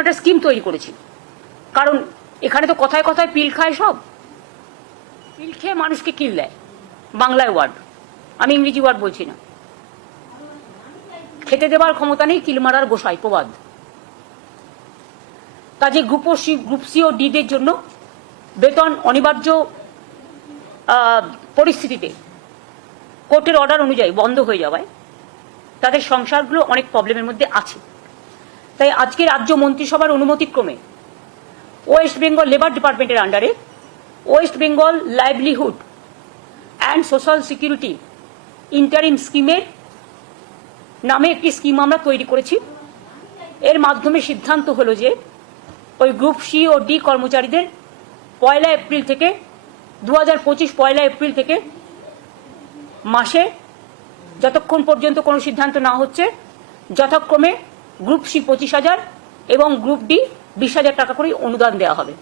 একটা স্কিম তৈরি করেছি। কারণ এখানে তো কথায় কথায় পিল খায় সব। পিল খেয়ে মানুষকে কিল দেয়। বাংলায় ওয়ার্ড। আমি ইংরেজি ওয়ার্ড বলছি না। খেতে দেবার ক্ষমতা নেই, কিল মারার গোসাই, প্রবাদ। কাজে গ্রুপ সি গ্রুপ সি ও ডিদের জন্য বেতন অনিবার্য পরিস্থিতিতে কোর্টের অর্ডার অনুযায়ী বন্ধ হয়ে যাওয়ায় তাদের সংসারগুলো অনেক প্রবলেমের মধ্যে আছে। তাই আজকে রাজ্য মন্ত্রিসভার অনুমতিক্রমে ওয়েস্ট বেঙ্গল লেবার ডিপার্টমেন্টের আন্ডারে West Bengal livelihood and social security interim স্কিমের নামে একটি স্কিম আমরা তৈরি করেছি। এর মাধ্যমে সিদ্ধান্ত হলো যে ওই গ্রুপ সি ও ডি কর্মচারীদের পয়লা এপ্রিল থেকে দু হাজার পঁচিশ পয়লা এপ্রিল থেকে মাসে যতক্ষণ পর্যন্ত কোনো সিদ্ধান্ত না হচ্ছে, যথাক্রমে গ্রুপ সি পঁচিশ হাজার এবং গ্রুপ ডি বিশ হাজার টাকা করে অনুদান দেওয়া হবে।